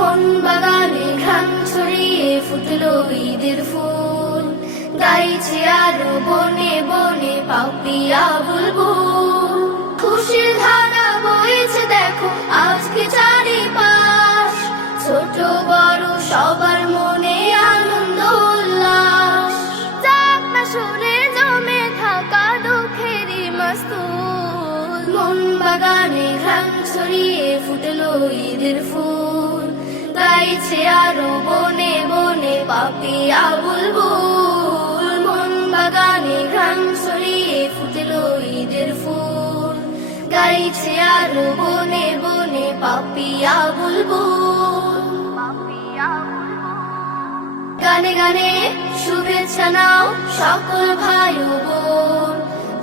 মন বাগানে ঘ্রাণ ছড়িয়ে ফুটলো ঈদের ফুল, গাইছে আরো বনে বনে পাপিয়া বুলবুল। খুশির ধারা বইছে দেখো আজকে চারিপাশ, ছোট বড় সবার মনে আনন্দ উল্লাস। যাক না সুরে জমে থাকা দুঃখেরই মাস্তুল, মন বাগানে ঘ্রাণ ছড়িয়ে ফুটলো ঈদের ফুল, গাইছে আরো বনে বনে পাপিয়া বুলবুল। মন বাগানে ঘ্রাণ ছড়িয়ে ফুটলো ঈদের ফুল, গাইছে আরো বনে বনে পাপিয়া বুলবুল। গানে গানে শুভেচ্ছা নাও সকল ভাই ও বোন,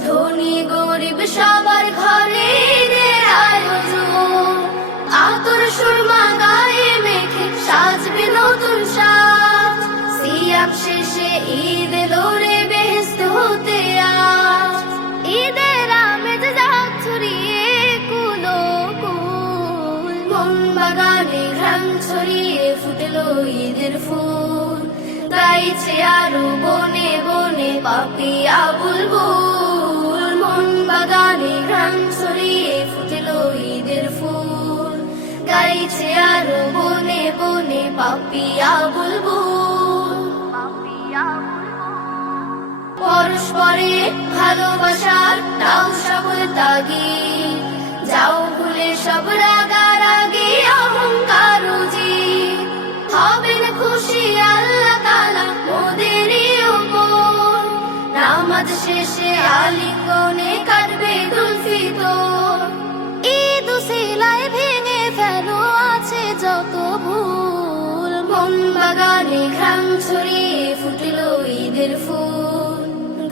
ধনী গরিব সবার ঘরে ঈদের আয়োজন। আতর সুরমা গায়ে মেখে সাজবে নতুন সাজ, সিয়াম শেষে ঈদ এলো রে বেহেশত হতে আজ। ঈদের আমেজ যাক ছড়িয়ে কুলো কুল, মন বাগানে ঘ্রাণ ছড়িয়ে ফুটলো ঈদের ফুল, গাইছে আরো বনে বনে পাপিয়া বুলবুল। মন বাগানে ঘ্রাণ ছড়িয়ে ফুটলো ঈদের ফুল, গাইছে আরো বনে বনে পাপিয়া বুলবুল। পরস্পরে ভালোবাসার নাও সকল তাগিদ, যাও ভুলে সব রাগারাগি অহংকার জিদ। হবেন খুশি আল্লাহ তাআলা মোদেরই উপর, নামাজ শেষে আলিঙ্গনে কাটবে ঈদুল ফিতর। ঈদ উসিলায় ভেঙে ফেলো আছে যত ভুল, মন বাগানে ঘ্রাণ ছড়িয়ে ফুটলো ঈদের ফুল,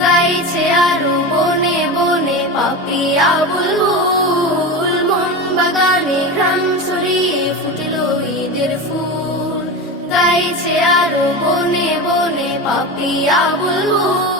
গাইছে আরো বনে বনে পাপিয়া বুলবুল। মন বাগানে ঘ্রাণ ছড়িয়ে ফুটলো ঈদের ফুল, গাইছে আরো বনে বনে পাপিয়া বুলবুল।